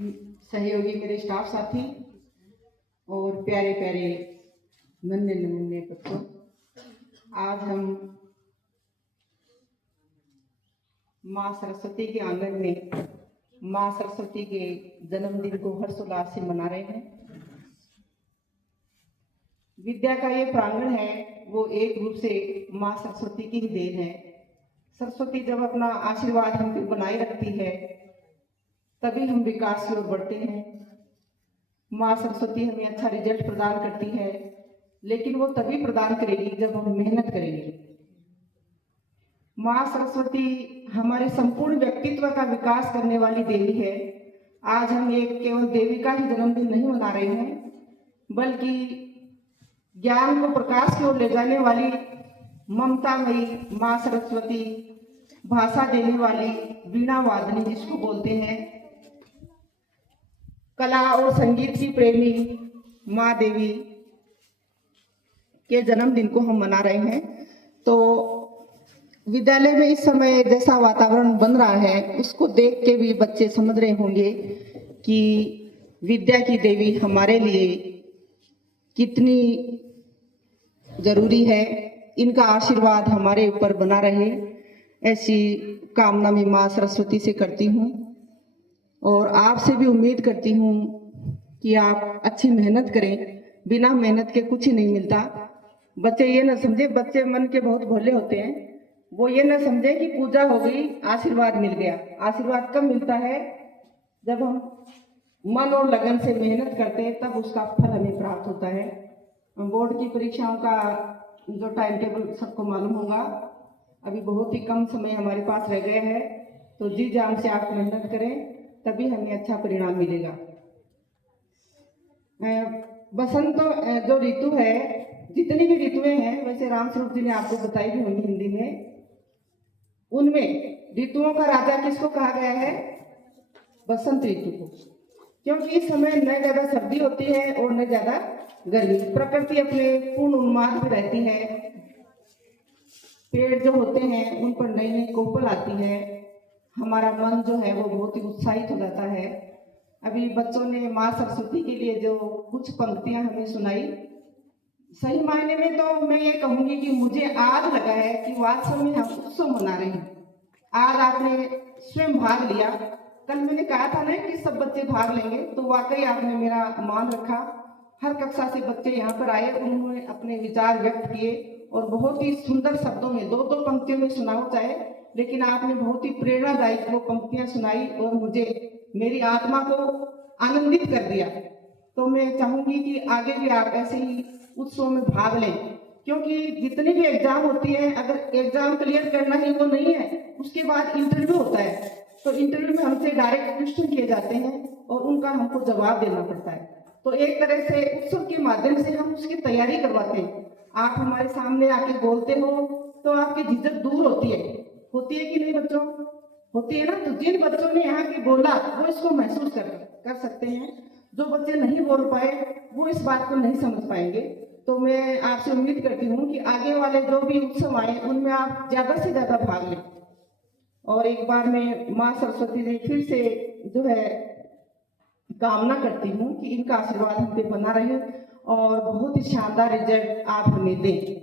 सहयोगी मेरे स्टाफ साथी और प्यारे प्यारे नन्हे नन्हे बच्चों, आज हम माँ सरस्वती के आंगन में माँ सरस्वती के जन्मदिन को हर्षोल्लास से मना रहे हैं। विद्या का ये प्रांगण है वो एक रूप से माँ सरस्वती की ही देन है। सरस्वती जब अपना आशीर्वाद हम पे बनाए रखती है तभी हम विकास की ओर बढ़ते हैं। माँ सरस्वती हमें अच्छा रिजल्ट प्रदान करती है, लेकिन वो तभी प्रदान करेगी जब हम मेहनत करेंगे। माँ सरस्वती हमारे संपूर्ण व्यक्तित्व का विकास करने वाली देवी है। आज हम एक केवल देवी का ही जन्मदिन नहीं मना रहे हैं, बल्कि ज्ञान को प्रकाश की ओर ले जाने वाली ममतामयी माँ सरस्वती, भाषा देने वाली वीणा वादनी जिसको बोलते हैं, कला और संगीत की प्रेमी माँ देवी के जन्मदिन को हम मना रहे हैं। तो विद्यालय में इस समय जैसा वातावरण बन रहा है उसको देख के भी बच्चे समझ रहे होंगे कि विद्या की देवी हमारे लिए कितनी जरूरी है। इनका आशीर्वाद हमारे ऊपर बना रहे, ऐसी कामना मैं माँ सरस्वती से करती हूँ और आपसे भी उम्मीद करती हूँ कि आप अच्छी मेहनत करें। बिना मेहनत के कुछ नहीं मिलता। बच्चे ये ना समझे, बच्चे मन के बहुत भोले होते हैं, वो ये ना समझे कि पूजा हो गई आशीर्वाद मिल गया। आशीर्वाद कब मिलता है? जब हम मन और लगन से मेहनत करते हैं तब उसका फल हमें प्राप्त होता है। बोर्ड की परीक्षाओं का जो टाइम टेबल सबको मालूम होगा, अभी बहुत ही कम समय हमारे पास रह गया है, तो जी जान से आप मेहनत करें तभी हमें अच्छा परिणाम मिलेगा। बसंत जो ऋतु है, जितनी भी ऋतुएं हैं, वैसे रामस्वरूप जी ने आपको बताई भी होंगी हिंदी में, उनमें ऋतुओं का राजा किसको कहा गया है? बसंत ऋतु को। क्योंकि इस समय न ज्यादा सर्दी होती है और न ज्यादा गर्मी। प्रकृति अपने पूर्ण उन्माद में रहती है। पेड़ जो होते हैं उन पर नई नई कोपल आती है। हमारा मन जो है वो बहुत ही उत्साहित हो जाता है। अभी बच्चों ने माँ सरस्वती के लिए जो कुछ पंक्तियां हमें सुनाई, सही मायने में तो मैं ये कहूंगी कि मुझे आज लगा है कि वास्तव में हम उत्सव मना रहे हैं। आज आपने स्वयं भाग लिया। कल मैंने कहा था ना कि सब बच्चे भाग लेंगे, तो वाकई आपने मेरा मान रखा। हर कक्षा से बच्चे यहाँ पर आए, उन्होंने अपने विचार व्यक्त किए और बहुत ही सुंदर शब्दों में, दो दो पंक्तियों में सुनाओ चाहे, लेकिन आपने बहुत ही प्रेरणादायक वो पंक्तियां सुनाई और मुझे, मेरी आत्मा को आनंदित कर दिया। तो मैं चाहूंगी कि आगे भी आप ऐसे ही उत्सव में भाग लें, क्योंकि जितनी भी एग्जाम होती है, अगर एग्जाम क्लियर करना ही वो नहीं है, उसके बाद इंटरव्यू होता है। तो इंटरव्यू में हमसे डायरेक्ट क्वेश्चन किए जाते हैं और उनका हमको जवाब देना पड़ता है। तो एक तरह से उत्सव के माध्यम से हम उसकी तैयारी करवाते हैं। आप हमारे सामने आके बोलते हो तो आपकी झिझक दूर होती है कि नहीं बच्चों? होती है ना। तो जिन बच्चों ने यहाँ की बोला वो इसको महसूस कर सकते हैं। जो बच्चे नहीं बोल पाए वो इस बात को नहीं समझ पाएंगे। तो मैं आपसे उम्मीद करती हूँ कि आगे वाले जो भी उत्सव आए उनमें आप ज्यादा से ज्यादा भाग लें। और एक बार मैं माँ सरस्वती से फिर से जो है कामना करती हूँ कि इनका आशीर्वाद हम पे बना रहे और बहुत ही शानदार रिजल्ट आप हमें दें।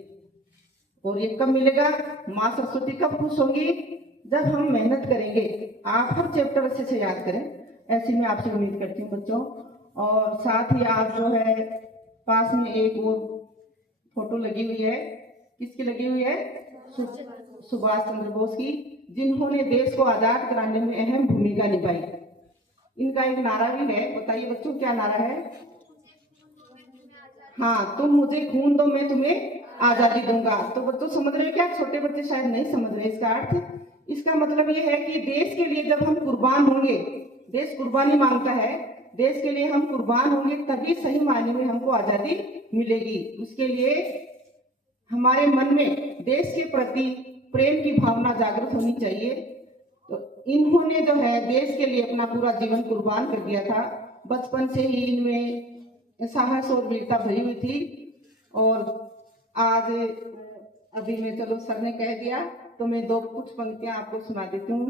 और ये कब मिलेगा? माँ सरस्वती कब खुश होंगी? जब हम मेहनत करेंगे। आप हर चैप्टर अच्छे से याद करें, ऐसी मैं आपसे उम्मीद करती हूँ बच्चों। और साथ ही आज जो है पास में एक और फोटो लगी हुई है। किसकी लगी हुई है? सुभाष चंद्र बोस की, जिन्होंने देश को आजाद कराने में अहम भूमिका निभाई। इनका एक नारा भी है, बताइए बच्चों क्या नारा है? हाँ, तुम मुझे खून दो मैं तुम्हें आजादी दूंगा। तो बच्चों समझ रहे हो क्या? छोटे बच्चे शायद नहीं समझ रहे इसका अर्थ। इसका मतलब ये है कि देश के लिए जब हम कुर्बान होंगे, देश कुर्बानी मांगता है, देश के लिए हम कुर्बान होंगे तभी सही मायने में हमको आजादी मिलेगी। उसके लिए हमारे मन में देश के प्रति प्रेम की भावना जागृत होनी चाहिए। तो इन्होंने जो है देश के लिए अपना पूरा जीवन कुर्बान कर दिया था। बचपन से ही इनमें साहस और वीरता भरी हुई थी। और आज अभी मैं, चलो सर ने कह दिया तो मैं दो कुछ पंक्तियां आपको सुना देती हूँ।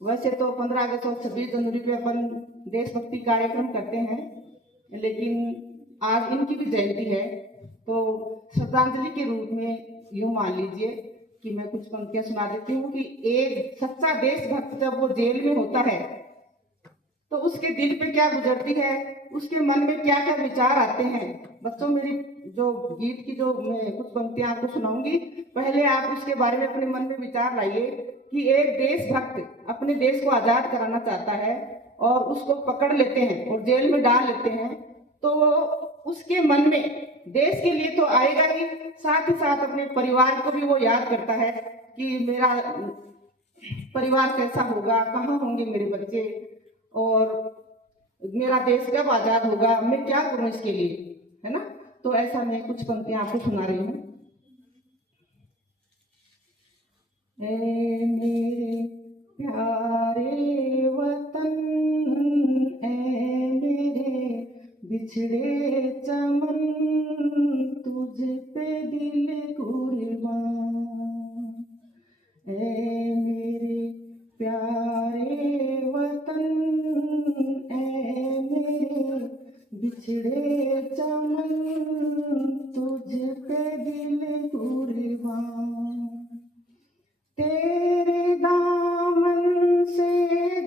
वैसे तो 15 अगस्त और 26 जनवरी पे अपन देशभक्ति कार्यक्रम करते हैं, लेकिन आज इनकी भी जयंती है, तो श्रद्धांजलि के रूप में यूँ मान लीजिए कि मैं कुछ पंक्तियां सुना देती हूँ कि एक सच्चा देशभक्त जब वो जेल में होता है तो उसके दिल पे क्या गुजरती है, उसके मन में क्या क्या विचार आते हैं। बच्चों, मेरी जो गीत की जो मैं कुछ पंक्तियां आपको सुनाऊंगी, पहले आप उसके बारे में अपने मन में विचार लाइए कि एक देशभक्त अपने देश को आजाद कराना चाहता है और उसको पकड़ लेते हैं और जेल में डाल लेते हैं, तो उसके मन में देश के लिए तो आएगा ही, साथ ही साथ अपने परिवार को भी वो याद करता है कि मेरा परिवार कैसा होगा, कहाँ होंगे मेरे बच्चे, और मेरा देश कब आजाद होगा, मैं क्या करूं इसके लिए, है ना। तो ऐसा मैं कुछ पंक्तियां आपको सुना रही हूँ। ए मेरे प्यारे वतन, ए मेरे बिछड़े चमन, तुझ पे दिल कुर्बान। ए मेरे प्यारे वतन, ए मेरे बिछड़े चमन, तुझ पे दिल कुर्बान। तेरे दामन से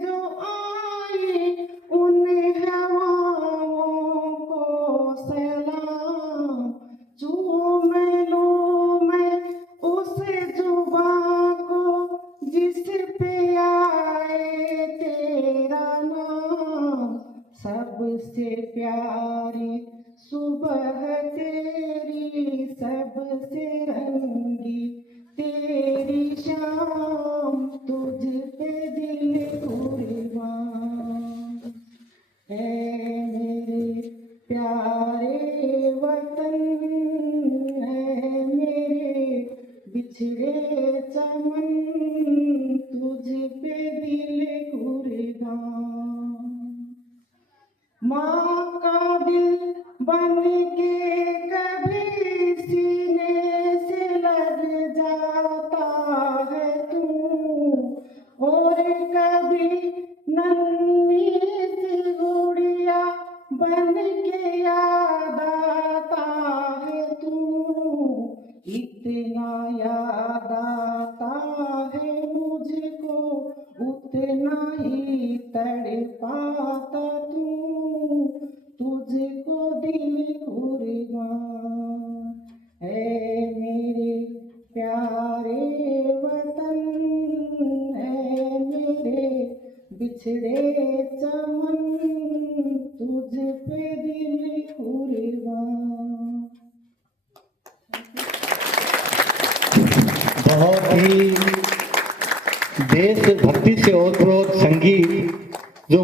जो आए उन हवाओं को सलाम, चूम लूं मैं उस जुबां को जिस पे आए तेरा नाम। सबसे प्यारी सुबह तेरी, सबसे रंगी तेरी शाम, तुझ पे दिल कुर्बान। ऐ मेरे प्यारे वतन, ऐ मेरे बिछड़े चमन, तुझ पे दिल कुर्बान। माँ का दिल बन के कभी सीने से लग जाता है तू, और कभी नन्ही सी गुड़िया बन के याद आता है तू। इतना याद आता है मुझको, उतना ही तड़पाता तू, तुझको दिल कुर्बान। ऐ मेरे प्यारे वतन, ऐ मेरे बिछड़े चमन, तुझ पे दिल कुर्बान। बहुत ही देशभक्ति से ओतप्रोत संगीत जो